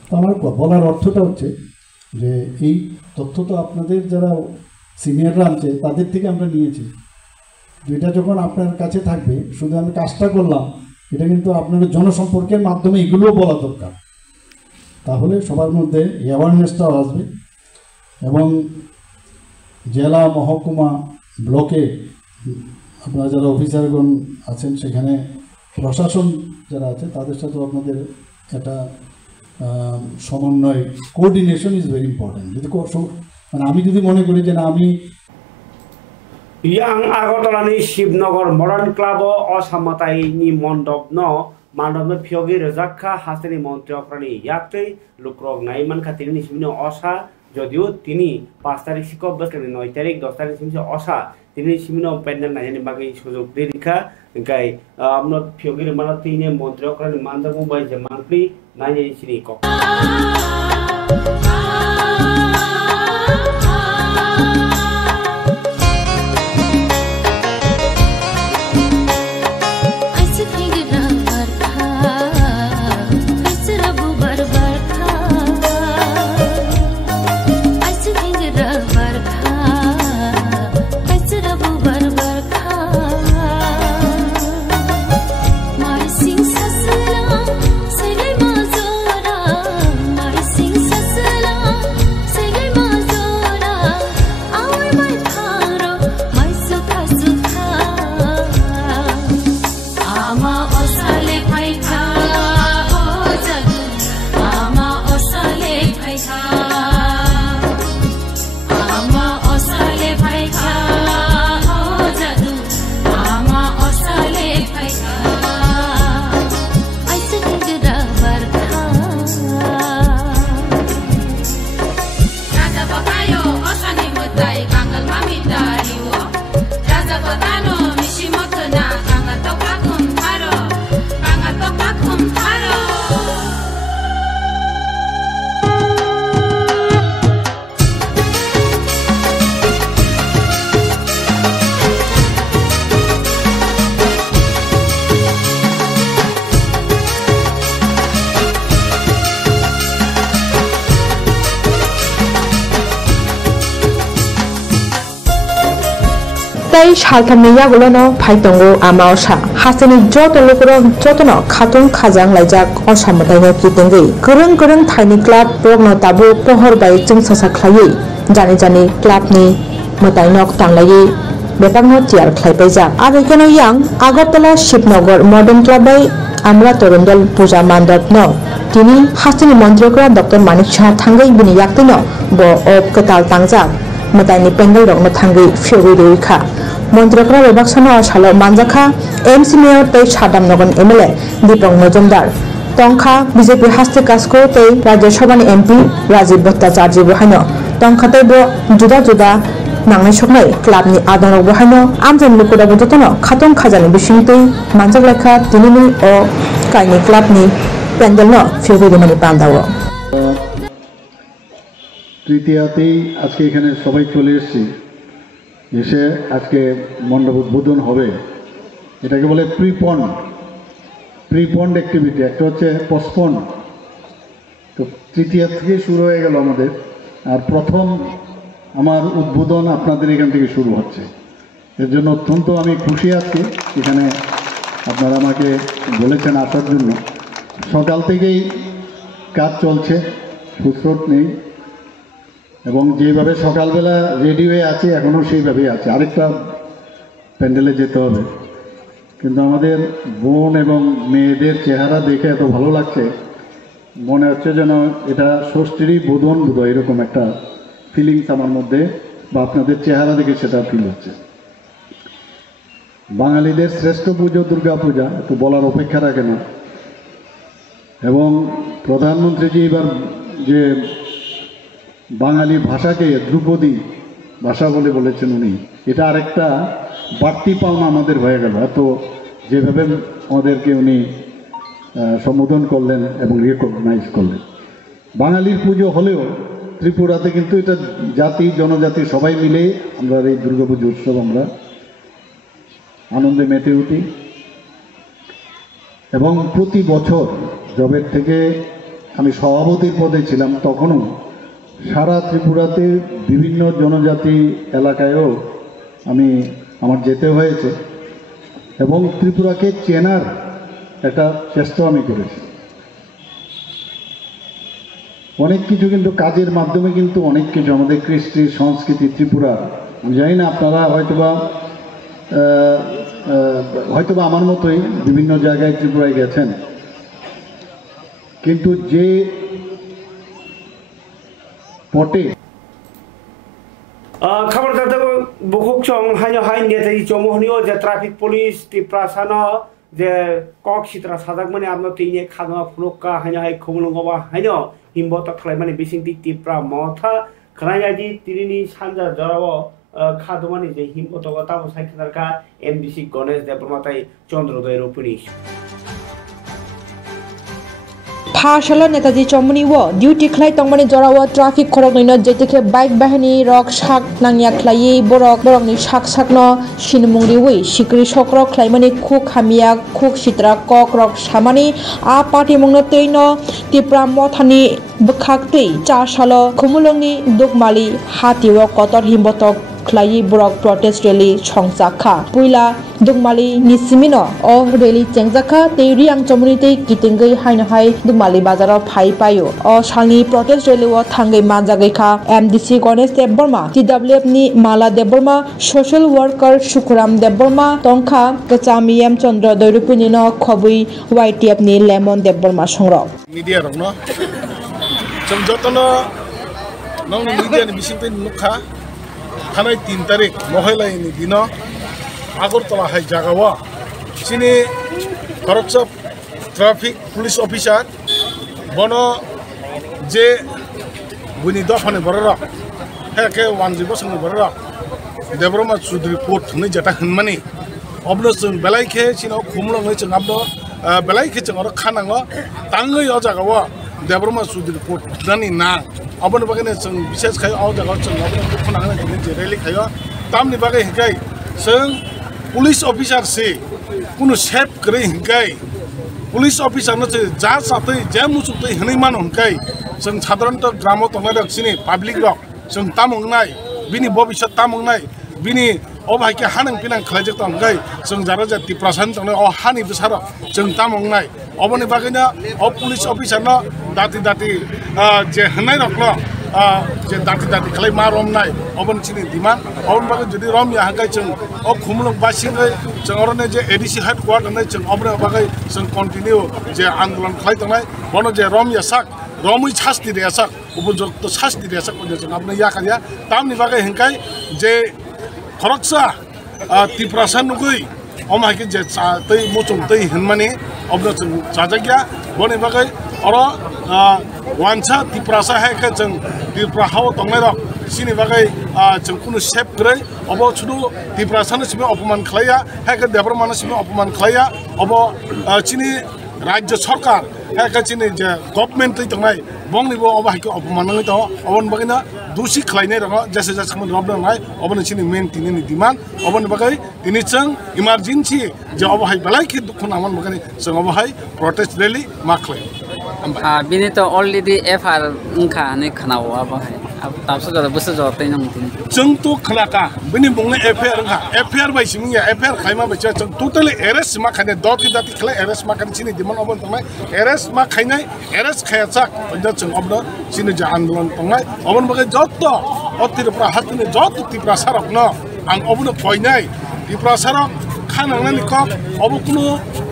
তো আমার বলার অর্থটা হচ্ছে যে এই তথ্য তো আপনাদের যারা সিনিয়ররা আনছে তাদের থেকে আমরা নিয়েছি। যেটা যখন আপনার কাছে থাকবে, শুধু আমি কাজটা করলাম, এটা কিন্তু আপনাদের জনসম্পর্কের মাধ্যমে এগুলোও বলা দরকার, তাহলে সবার মধ্যে অ্যাওয়ারনেসটাও আসবে। এবং জেলা, মহকুমা, ব্লকে আপনারা যারা অফিসারগণ আছেন, সেখানে প্রশাসন যারা আছে তাদের সাথেও আপনাদের একটা সমন্বয়, কোঅর্ডিনেশন ইজ ভেরি ইম্পর্টেন্ট। যদি মানে আমি যদি মনে করি যে না আমি yang Agartalani Shibnagor Modern Club Osamatai Mondop no Mandop Pyogi Rezaka Hasani Monteoprani Yakti Lukrog Naiman Katini Shimino Osha যদিও তিনি 5 তারিখ শিক্ষক দিবস 9 তারিখ 10 তারিখ অসা তিনি সিমিনো পেন্ডেল নাইনি বাকি সুযোগ দিরিখা গাই আমনো ফিওগির মানা তিনে মন্ত্র করেন মানদা মুম্বাই যে মানপি নাইনি সিনি ক তাই সালথামনি ইয়াগুলোনো ফাইতঙ্গো আমা অসা হাসিনি যত লোকরো যতনো খাতুন খাজাং লাইজাক অসামতাইনো কিতেঙ্গै गोरों गोरों थाइनि क्लाब रगनो ताबु पहर बाय जों ससा खलायै जानि जानि क्लाबनि मताइनक तांलायै बेपांनो टियार खलायबायजा आरो यां আগরতলা শিবনগর मॉडर्न क्लाबै আমরা তরুণ দল পূজা মানদত্ন তিনি হাসিনি মন্ত্রকরা ডক্টর মানিক শাহ থাঙ্গै বিনি याक्तिनो ब अफ कताल तांजा मताइनि पेंडल रगनो थांगै फिउरि रैखा मन्त्रकरा विभागसनो सालो मानजाखा एमसी मेयर तै सादामनगन एमएलए दीपक मजुमदार टंका बीजेपी हास्ते कास्को तै राज्यसभानि एमपी राजीव भट्टाचार्य बहायनो टंका तैबो जुदा जुदा नांनाय सकनाय क्लाबनि आदरक बहायनो आमजन लुकुदा बजतनो खातन खाजानि बिसिंतै मानजाक लेखा तिनिनि अ काइनि क्लाबनि पेंडलनो फिउरिमानि पान्दाव তৃতীয়াতেই আজকে এখানে সবাই চলে এসেছি, এসে আজকে মণ্ডপ উদ্বোধন হবে। এটাকে বলে প্রিপন্ড অ্যাক্টিভিটি, একটা হচ্ছে পোস্টপন্ড। তো তৃতীয়া থেকে শুরু হয়ে গেল আমাদের, আর প্রথম আমার উদ্বোধন আপনাদের এখান থেকে শুরু হচ্ছে। এর জন্য অত্যন্ত আমি খুশি আছি। এখানে আপনারা আমাকে বলেছেন আসার জন্য। সকাল থেকেই কাজ চলছে, ফুসরত নেই, এবং যেভাবে সকালবেলা রেডি হয়ে আছে এখনও সেইভাবেই আছে। আরেকটা প্যান্ডেলে যেতে হবে, কিন্তু আমাদের বোন এবং মেয়েদের চেহারা দেখে এত ভালো লাগছে, মনে হচ্ছে যেন এটা ষষ্ঠীরই বোধন বোধহয়, এরকম একটা ফিলিংস আমার মধ্যে, বা আপনাদের চেহারা দেখে সেটা ফিল হচ্ছে। বাঙালিদের শ্রেষ্ঠ পুজো দুর্গা পূজা, তো বলার অপেক্ষা রাখে না। এবং প্রধানমন্ত্রীজি এবার যে বাঙালি ভাষাকে ধ্রুপদী ভাষা বলে বলেছেন উনি, এটা আরেকটা বাড়তি পাওনা আমাদের হয়ে গেল। এত যেভাবে আমাদেরকে উনি সম্বোধন করলেন এবং রিকগনাইজ করলেন। বাঙালির পুজো হলেও ত্রিপুরাতে কিন্তু এটা জাতি জনজাতি সবাই মিলে আমরা এই দুর্গাপুজো উৎসব আমরা আনন্দে মেতে উঠি। এবং প্রতি বছর জবের থেকে আমি সভাপতির পদে ছিলাম তখনও সারা ত্রিপুরাতে বিভিন্ন জনজাতি এলাকায়ও আমার যেতে হয়েছে এবং ত্রিপুরাকে চেনার একটা চেষ্টা আমি করেছি। অনেক কিছু কিন্তু কাজের মাধ্যমে কিন্তু অনেক কিছু আমাদের কৃষ্টি সংস্কৃতি ত্রিপুরা, আমি জানি না আপনারা হয়তোবা আমার মতোই বিভিন্ন জায়গায় ত্রিপুরায় গেছেন, কিন্তু যে পটে खबर जाते बुकुक चंग हाय नेताजी चमोहनियो जे ट्रैफिक पुलिस टिप्रासानो जे कक सित्रा सादाक माने आपनो तिने खानो फुलुका हाय खुमुलुंगबा हायनो हिमबो त खलाय माने बिसिंति टिप्रा मथा खरायाजी तिरिनि सानजा जरावो खादमानि जे हिमबो त गताबो साइखनारका एमबीसी गणेश देबरमाताय चंद्रोदय रुपुनि Pashala Netaji Chomoni wo duty clay tongmani jorawo traffic khorok nino jetike bike bahini rok shak nangya clayi borok ni shak no shinmungri wi shikri shokrok claimani khuk hamia khuk sitra kok rok samani a party mungno teino tipra mothani bkhakti cha salo khumulongni dukmali hatiwo kotor himbotok clayi borok protest rally chongchakha puila dukmali nisimino o rally chengjakha teiri ang chomoni tei kitingai haina hai dukmali bazaro phai payo o salni protest rally o thangai manjagai kha MDC Ganesh Deborma TWF ni Mala Deborma social worker Shukuram Deborma tongkha Kachamiyam Chandra Doirupuni no khobui YTF ni Lemon Deborma songrok media rok no chongjotono nong media ni bisingte nukha थानाय 3 तारिख महिलानि दिन आगरतला हाय जागावा सिनि खरकसा traffic police officer बनो जे बुनि दफाने बररा हेके वानजि बसंनि बररा Debbarma सुद्रि court नै जटा हनमानि अब्लो जों बेलायखे सिनाव खुमलङै जों अब्लो बेलायखे जों अर खानांग ताङै अ जागावा देबरमा सुद्रि कोर्ट नानि ना अबन बगने जों विशेष खाय आव जागा जों अबन दुखनांगने जे रैली खायो तामनि बागै हिकाय जों पुलिस ऑफिसर से कुनु सेफ करे हिकाय पुलिस ऑफिसर न जा साथै जे मुसुतै हनै मान हिकाय जों साधारणत ग्रामो तंनाय रखसिनि पब्लिक रक जों तामंनाय बिनि भविष्य तामंनाय बिनि अबायके हानंग पिनां खलायजक तंगाय जों जारा जाति प्रशासन तंनाय अ हानि बिसार जों तामंनाय अबनि बागैना अ पुलिस ऑफिसर न दाति जे हनाय रखलो जे दाति खलाय मा रमनाय अबन चिनि दिमान अबन बागै जदि रम या हागाय जों अ खुमलुं बासिङै जों अरने जे एडीसी हेडक्वार्टर नै जों अबन बागै जों कन्टिन्यू जे आन्दोलन खलाय तंनाय बनो जे रम या साक रमै शास्ति रे साक उपयुक्त शास्ति रे साक जों आपने या खाया तामनि बागै हिंकाय जे खरकसा तिप्रासा नुगै अमाके जे तै मोचुं तै हिनमाने अब्र जों जाजागिया बने बागै अर वानसा तिप्रासा हायके जों तिप्रा हाव तंनाय रक सिनि बागै जों कुनु सेफ गरै अब छुदु तिप्रासानो सिमे अपमान खलाया हायके देबरमानो सिमे अपमान खलाया अब चिनि राज्य सरकार हायके चिनि जे गभर्नमेन्ट तै तंनाय बंनिबो अब हायके अपमान नङै त अबन बागैना दुसि खलायनाय रङ जैसे समन रबनाय अबन चिनि मेन तिनि डिमान्ड अबन बागै तिनि जों इमार्जेन्सी जे अब हाय बलायके दुखना मन बागै जों अब हाय प्रोटेस्ट रैली माखलाय बिनि तो अलरेडी एफआर उनखा ने खनाव अब हाय अब ताबसो जरा बस जतै नंग जों तो खनाका बिनि बुंने एफआर बायसिमि एफआर खायमा बायचा जों टोटली अरेस्ट मा खाने दति खलाय अरेस्ट मा खाने चिनि डिमान्ड अबन तंनाय अरेस्ट मा खायनाय अरेस्ट खायाचा जों अबन चिनि जे आन्दोलन तंनाय अबन बागै जत्त अतिरफ्रा हातनि जत्त तिप्रा सारक न आं अबन फयनाय तिप्रा सारक खानांनानि क अब कुनु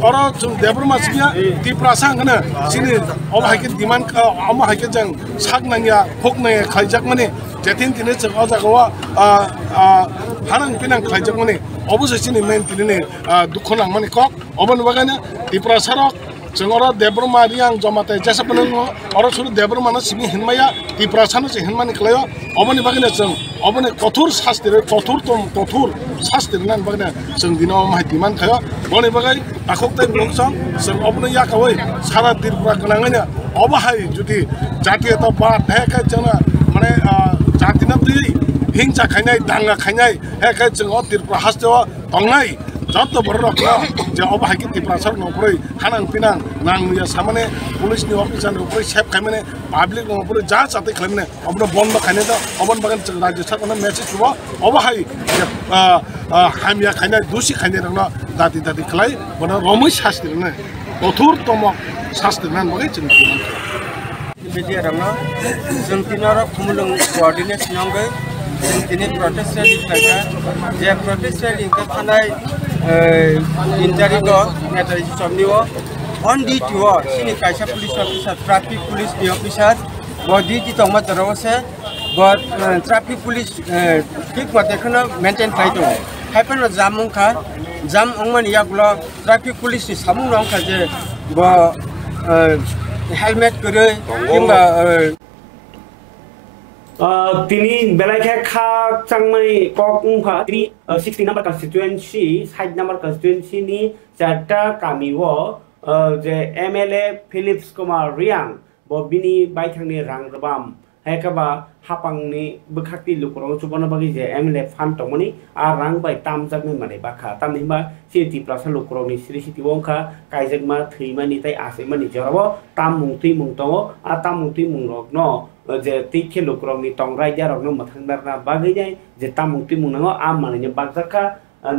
अर जों देबरमा सिया तिप्रा सांगने सिनि अब हायके डिमान्ड अम हायके जों सागनांया फकनाय खायजाक माने जेथिन तिने जों अ जागावा हानां पिनां खालायजोबमाने अबसे सिनि मेन तिने दुख नांमाने कक अबन बागाने त्रिपुरा सरक जों अरा देब्रमा रियां जमाते जेसा पनन अरा सुरु देब्रमा न सिमि हिनमाया त्रिपुरा सानो से हिनमाने खालायो अबनि बागाने जों अबने कठोर शास्ति कठोर शास्ति नान बागाने जों दिनाव माहिति मान खायो बनि बागाय आखोक्ताय नोंसं जों अबने याकावै सारा त्रिपुरा गनाङैनो अबहाय जुदि जातीयता बाद हेका जों माने जातिना दै हिंसा खायनाय दांगा खायनाय हेका जों त्रिपुरा हास्तेव तंनाय जत बरक जे अबहाय कि त्रिपुरा सर नपरै हानां पिनां नांनिया सामाने पुलिसनि अफिसार नपरै सेफ खायमाने पाब्लिक नपरै जा जाते खायमाने अबन बन्द खायनाय दा अबन बागान जों राज्य सरकारनो मेसेज होबो अबहाय हामिया खायनाय दुसि खायनाय रंना जाति खालाय बन रमै शास्त्रिनो कठोर तमक शास्त्रिनान बगे जों बिदि रंना जों तिनारा खुमुलुं कोऑर्डिनेशन नंगै जों तिनि प्रोटेस्ट रैली खायगा जे प्रोटेस्ट रैली के थानाय इंजारि दो नेताजी समनिओ ऑन ड्यूटी व सिनि कायसा पुलिस ऑफिसर ट्रैफिक पुलिस नि ऑफिसर व ड्यूटी तंमा तरवसे व ट्रैफिक पुलिस ठीक मते खनो मेंटेन खायदो खायफन जामुंखा जाम अंगमन यागलो ट्रैफिक पुलिस नि सामुं नंखा जे व हेलमेट करे किंबा তিনি বেলাইখা খা চাংমাই কক উংখা তিনি 60 নাম্বার কনস্টিটুয়েন্সি 60 নাম্বার কনস্টিটুয়েন্সি नि চারটা কামিও যে এমএলএ ফিলিপস কুমার রিয়াং ব বিনি বাইথাংনি রাংরবাম हेकाबा हापांगनि बखाक्ति लुकरं सुबन बागि जे एमएलए फान तमनि आ रां बाय तामजागनि माने बाखा तामनिमा सिटी प्लास लुकरंनि सिटी वंखा कायजगमा थैमानि ताय आसेमानि जराबो ताम मुंथि मुंतंगो आ ताम मुंथि मुंरगनो जे तिखे लुकरंनि तंगराय जारगनो मथांदारना बागि जाय जे ताम मुंथि मुंनांगो आ माने बागजाखा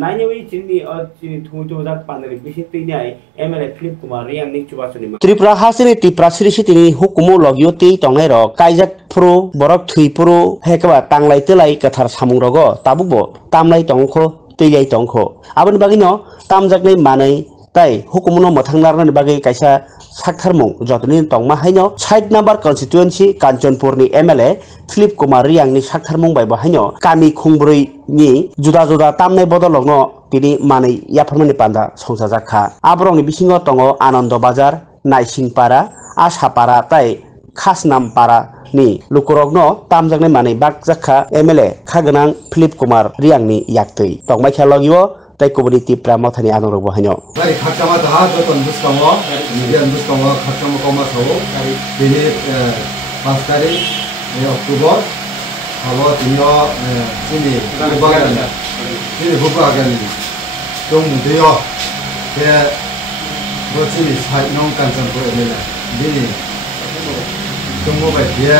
नायनोबै चिनि थुमुथुजाक पानरि बिसितिनाय एमएलए फिलिप कुमार रियांनि चुबासुनि त्रिपुरा हासिनि त्रिपुरा सिरिसितिनि हुकुमु लगियो ति तंनाय र कायजाक फ्रो बरक थुइपुरो हेकबा तांलाय तलाय कथार सामुंरगो ताबुबो तामलाय तंखो तैयाय तंखो आबन बागिनो तामजाकनि मानै ताय हुकुमुनो मथांनारनि बागै कायसा साकथारमुं जतनि तंमा हायनो 60 नम्बर कन्स्टिट्युएन्सि काञ्चनपुरनि एमएलए फिलिप कुमार रियांनि साकथारमुं बायबो हायनो कामि खुंब्रैनि जुदा जुदा तामनाय बदलगनो तिनि मानै याफरमानि पान्दा संसाजाखा आबरंनि बिसिङाव तंगो आनन्द बाजार नाइसिंपारा आसापारा ताय खासनामपारा नि लुकरगनो तामजागनाय मानै बागजाखा एमएलए खागोनां फिलिप कुमार रियांनि याक्तै तंमाय खेलगियो ताय कुबनि तिप्रा मथानि आनरग बहायनो बाय खाचामा दा जतन बुसकामो मिडियान बुसकामो खाचामा कमा सावो दिनै 5 तारिख अक्टोबर हाबो दिनो जोंनि बुबागानि दं दैयो बे रोचिनि साइड नं कान्चनपुर एमएलए दिनै दंबो बायदिया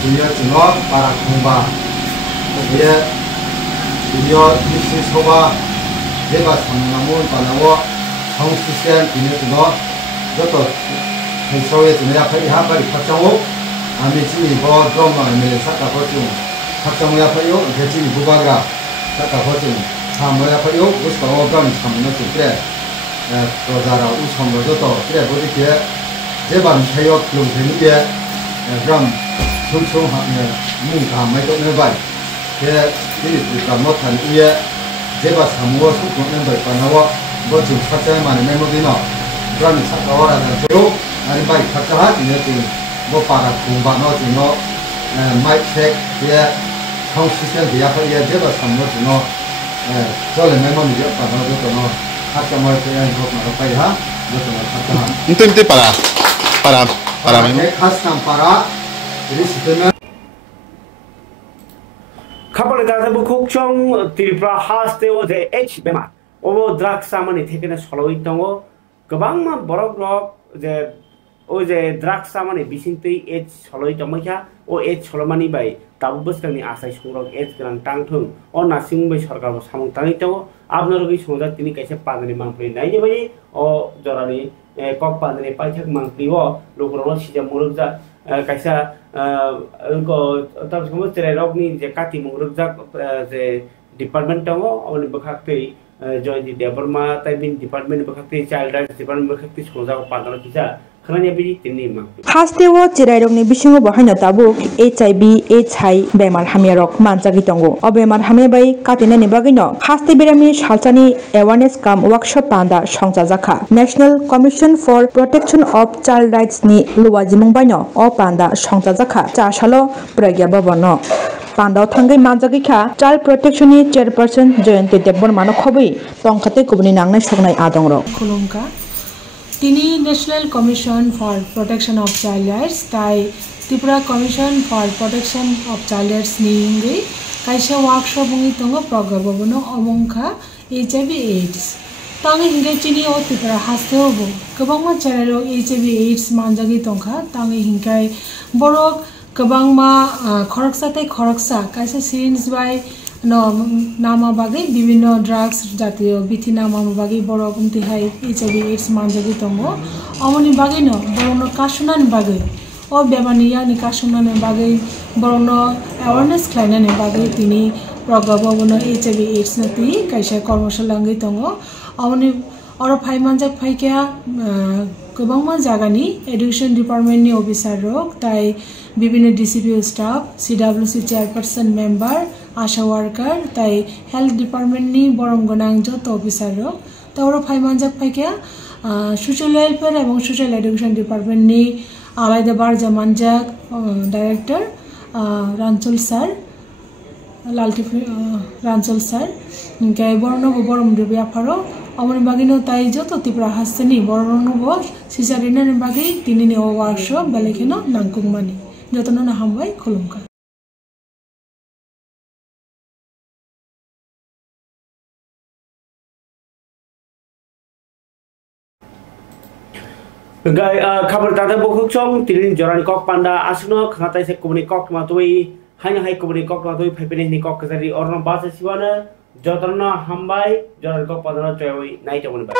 दिनो जोङो बारा खुंबा बे दिनो बिसि सभा जेबा सामनामो बानावो संसिसेन दिनो जोङो जत हेसौए जोङो याफाय हाबारि खाचावो आमि चिनि ब द्रमा एमएलए साकाफो जों खाचावो याफायो जेचिनि बुबागा साकाफो जों सामो याफायो बुसकावो गामि सामनो जोंफ्रे प्रजारा उसमरो जत फ्रे बदिके जेबा मिथायो लुंथेनि बे ग्राम सुंसुं हाबनो मुं गाहामै दंनो बाय बे दिनै ग्रामाव थानो जेबा सामुआ सुखुनो बाय बानावा बजों खाचाय माने मेमो दिनो ग्रामनि साकावा राजाखौ आरो बाय खाचाहा दिनो जों ब पारा खुंबानो जोङो माइक चेक बे साउन्ड सिस्टेम गैयाफोर जेबा सामुआ जोङो जले मेमो नि बानाव जतनो खाचामा फैनाय घटना बायहा जतनो खाचाहा इंते para मेमो खासनाम पारा रिसिटनो खापले दादा बुखुकचों त्रिपुरा हास्तेओ जे एच बेमा ओबो ड्राग्स सामानि थेकेने सलoi दंगो गोबां बरक रक जे ओ जे ड्राग्स सामानि बिसिंतै एच सलoi दंमैखा ओ एच सलमानि बाय ताबु बस्तानि आसाय संरक एच गोनां टांथुं ओ नासिं बाय सरकार सामुं तानि दंगो आपनरगै संजा तिनि कायसे पादनि मांफ्रि नायनि बाय ओ जरानि कक पादनि पाइथाक मांफ्रिओ लोकरनो सिजा मुरुगजा कायसा तब रगनी जे काति मुरुगजाक जे डिपार्टमेंट दंगो अनि बखाक्तै जयदि देबरमा ताइबिन डिपार्टमेंट बखाक्तै चाइल्ड राइट्स डिपार्टमेंट बखाक्तै संजाको पादन किसा khana bi tinni ma Hastewo chirairokni bisingo bahaina tabuk HIV AIDS bemar hamyarok manjagi tongo o bemar hamya bai katina ni bagino haste berami salchani awareness kam workshop panda songcha jakha National Commission for Protection of Child Rights ni luwajimung baino o panda songcha jakha cha salo pragya babono Pandao Tangai Manjagika, Child Protection Chairperson Jayanti Debor Mano Khobi, Tongkate Kubni Nangne Shognai Adongro. Kolomka. Tini National Commission for Protection of Child Rights, Tai Tripura Commission for Protection of Child Rights Ningi, Kaisha Workshop Bungi Tongo Progabono, Omonka, HIV AIDS. Tangi Hinge Chini O Tripura Hastobo, Kabama Charero HIV AIDS Manjagi Tonka, Tangi Hinkai Borok. Kabangma khoroksa khoroksa kaisa syringe bai no nama bagai bibino drugs jatiyo bithi nama bagai boro kumti hai HIV AIDS manjagi tongo amoni bagai no borono kasunan bagai o bemaniya ni kasunan bagai borono awareness khlaina ni bagai tini progabo bono HIV AIDS nati kaisa kormoshala ngai tongo amoni oro phai manjak phai kya kabangma jagani education department ni officer rok tai বিভিন্ন DCPO staff, CWC chairperson member, ASHA worker, tai health department ni borong gonang jot officer rok, tauro phai manjak phai kya social welfare ebong social education department ni alaida barja manjak director Ranchol sir, Lalti Ranchol sir, kai borno borom de biafaro amoni bagino tai joto Tripura hasteni borno bo sisarina ni bagi tini ni workshop belekino nangkung mani. Jotono na hambai Kolomka. Gai kabar tata bokuk chong tilin jorani kok panda asno khatai se kumni kok matui hanya hai kumni kok matui phepene ni kok kazari orno basa siwana jotono hambai jorani kok padana choy nai chomoni ba